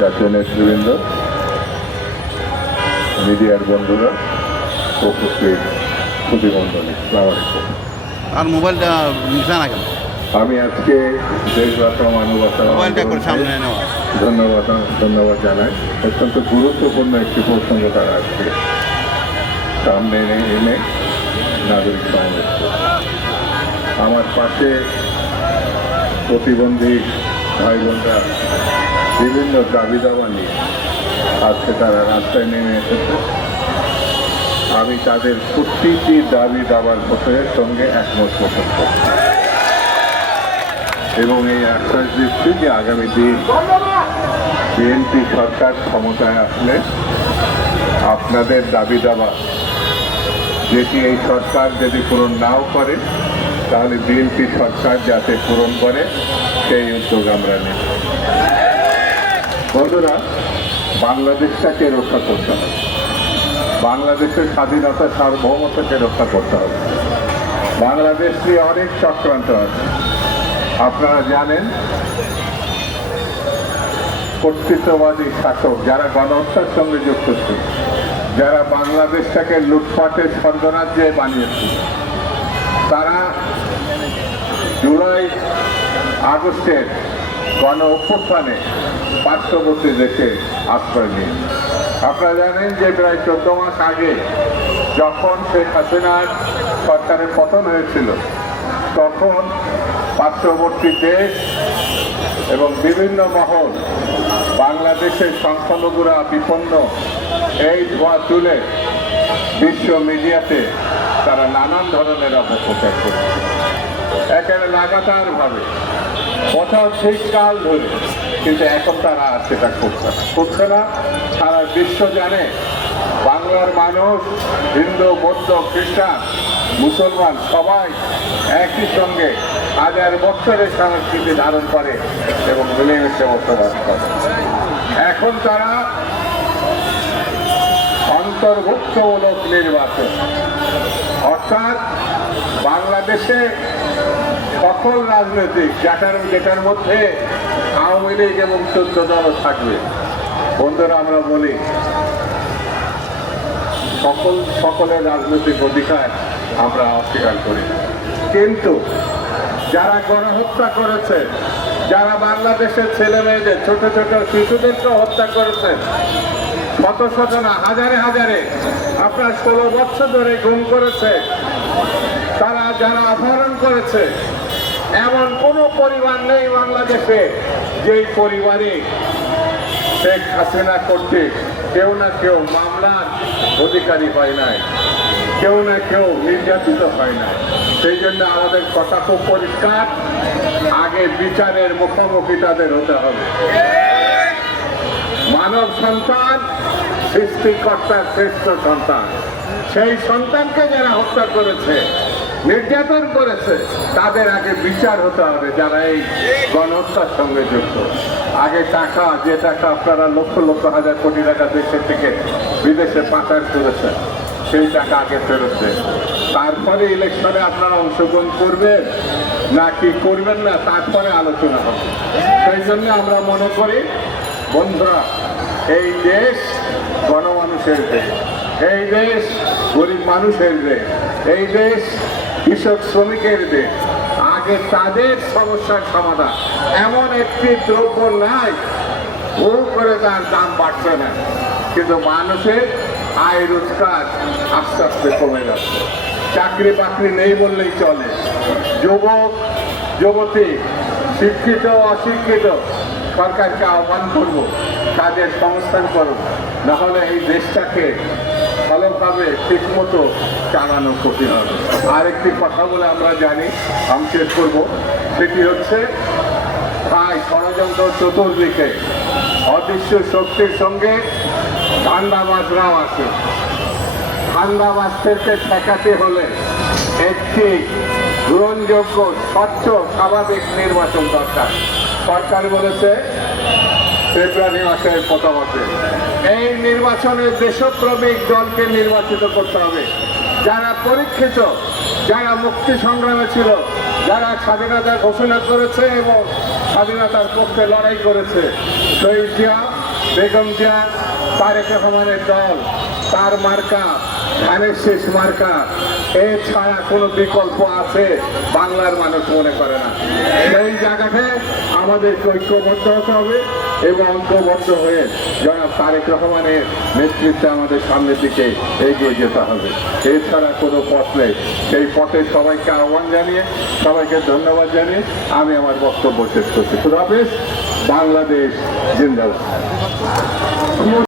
জাতীয় নেতৃবৃন্দ, মিডিয়ার বন্ধুরা, উপস্থিত প্রতিমণ্ডলী, আসসালামু আলাইকুম। আর মোবাইলটা নিশা না কেন? আমি আজকে দেশ বাঁচাও মানব বাঁচাও ধন্যবাদ জানাই। অত্যন্ত গুরুত্বপূর্ণ একটি প্রসঙ্গ তারা আজকে সামনে এনে নাগরিক সমাবেশ করছে। আমার পাশে প্রতিবন্ধী ভাই বোনরা বিভিন্ন দাবি দাবা নিয়ে আজকে তারা রাস্তায় নেমে এসেছে। আমি তাদের প্রতিটি দাবি দাবার পক্ষের সঙ্গে একমত পোষণ করছি এবং এই আশ্বাস দিচ্ছি যে আগামী দিন বিএনপি সরকার ক্ষমতায় আসলে আপনাদের দাবি দাবা যেটি এই সরকার যদি পূরণ নাও করে তাহলে বিএনপি সরকার যাতে পূরণ করে সেই উদ্যোগ আমরা নেব। বন্ধুরা, বাংলাদেশটাকে রক্ষা করতে হবে, বাংলাদেশের স্বাধীনতা সার্বভৌমত্বকে রক্ষা করতে হবে। বাংলাদেশ নিয়ে অনেক চক্রান্ত আছে। আপনারা জানেন, কর্তৃত্ববাদী শাসক যারা গণহত্যার সঙ্গে যুক্ত ছিল, যারা বাংলাদেশটাকে লুটপাটের স্বর্গরাজ্যে বানিয়েছিল, তারা জুলাই আগস্টের গণ অভ্যুত্থানে পার্শ্ববর্তী দেশে আশ্রয় নিয়ে। আপনারা জানেন যে প্রায় 14 মাস আগে যখন শেখ হাসিনার সরকারের পতন হয়েছিল, তখন পার্শ্ববর্তী দেশ এবং বিভিন্ন মহল বাংলাদেশের সংখ্যালঘুরা বিপন্ন এই ধোঁয়া তুলে বিশ্ব মিডিয়াতে তারা নানান ধরনের অপপ্রচার করছে। একেবারে লাগাতারভাবে কোথাও ঠিক কাল ধরে, কিন্তু এখন তারা সেটা করছে না। সারা বিশ্ব জানে বাংলার মানুষ হিন্দু, বৌদ্ধ, খ্রিস্টান, মুসলমান সবাই একই সঙ্গে হাজার বছরের সংস্কৃতি ধারণ করে এবং মিলেমিশে বসবাস করে। এখন তারা অন্তর্ভুক্তমূলক নির্বাচন, অর্থাৎ বাংলাদেশে সকল রাজনৈতিক যেটার মধ্যে আওয়ামী লীগ এবং 14 দল থাকবে। বন্ধুরা, আমরা বলি সকলের রাজনৈতিক অধিকার আমরা অস্বীকার করি, কিন্তু যারা গণহত্যা করেছে, যারা বাংলাদেশের ছেলে মেয়েদের, ছোট ছোট শিশুদেরকে হত্যা করেছে, শত শত না হাজারে হাজারে আপনার 16 বছর ধরে গুম করেছে, তারা যারা অপহরণ করেছে, এমন কোনো পরিবার নেই বাংলাদেশে যেই পরিবারে শেখ হাসিনা কর্তৃক কেউ না কেউ মামলার অধিকারী হয় নাই, কেউ না কেউ নির্যাতিত হয় নাই। সেই জন্য আমাদের কথা খুব পরিষ্কার, আগে বিচারের মুখোমুখি তাদের হতে হবে। মানব সন্তান সৃষ্টিকর্তার শ্রেষ্ঠ সন্তান, সেই সন্তানকে যারা হত্যা করেছে, নির্যাতন করেছে, তাদের আগে বিচার হতে হবে। যারা এই গণহত্যার সঙ্গে যুক্ত, আগে টাকা, যে টাকা আপনারা লক্ষ লক্ষ হাজার কোটি টাকা দেশের থেকে বিদেশে পাচার করেছেন, সেই টাকা আগে ফেরত দেন। তারপরে ইলেকশনে আপনারা অংশগ্রহণ করবেন নাকি করবেন না, তারপরে আলোচনা হবে। সেই জন্য আমরা মনে করি, বন্ধুরা, এই দেশ গণমানুষের দেশ, এই দেশ গরিব মানুষের দেশ, এই দেশ কৃষক শ্রমিকের দেশ। আগে তাদের সমস্যার সমাধান। এমন একটি দ্রব্য নাই ভূ করে তার দাম বাড়ছে না, কিন্তু মানুষের আয় রোজগার আস্তে আস্তে কমে যাচ্ছে। চাকরি বাকরি নেই বললেই চলে। যুবক যুবতী, শিক্ষিত অশিক্ষিত, সরকারকে আহ্বান করব কাজের সংস্থান করুন, নাহলে এই দেশটাকে ভালোভাবে ঠিকমতো চালানো কঠিন হবে। আরেকটি কথা বলে আমরা জানি, আমি শেষ করবো, সেটি হচ্ছে প্রায় ষড়যন্ত্র চতুর্দিকে অদৃশ্য শক্তির সঙ্গে ধান্দাবাজরাও আছে। ধান্দাবাজদেরকে ঠেকাতে হলে একটি গ্রহণযোগ্য, স্বচ্ছ, স্বাভাবিক নির্বাচন দরকার। সরকার বলেছে ফেব্রুয়ারি মাসের প্রথমার্ধে এই নির্বাচনে দেশপ্রেমিক দলকে নির্বাচিত করতে হবে, যারা পরীক্ষিত, যারা মুক্তি সংগ্রামে ছিল, যারা স্বাধীনতা ঘোষণা করেছে এবং স্বাধীনতার পক্ষে লড়াই করেছে। শহীদ জিয়া, বেগম জিয়া, তারেক রহমানের দল, তার মার্কা ধানের শেষ মার্কা, এছাড়া কোনো বিকল্প আছে বাংলার মানুষ মনে করে না। সেই জায়গাটায় আমাদেরকে ঐক্যবদ্ধ হতে হবে এবং ঐক্যবদ্ধ হয়ে জনাব তারেক রহমানের নেতৃত্বে আমাদের সামনের দিকে এগিয়ে যেতে হবে। এছাড়া কোনো পথ নেই। সেই পথে সবাইকে আহ্বান জানিয়ে, সবাইকে ধন্যবাদ জানিয়ে আমি আমার বক্তব্য শেষ করছি। খুদা হাফেজ। বাংলাদেশ জিন্দাবাদ।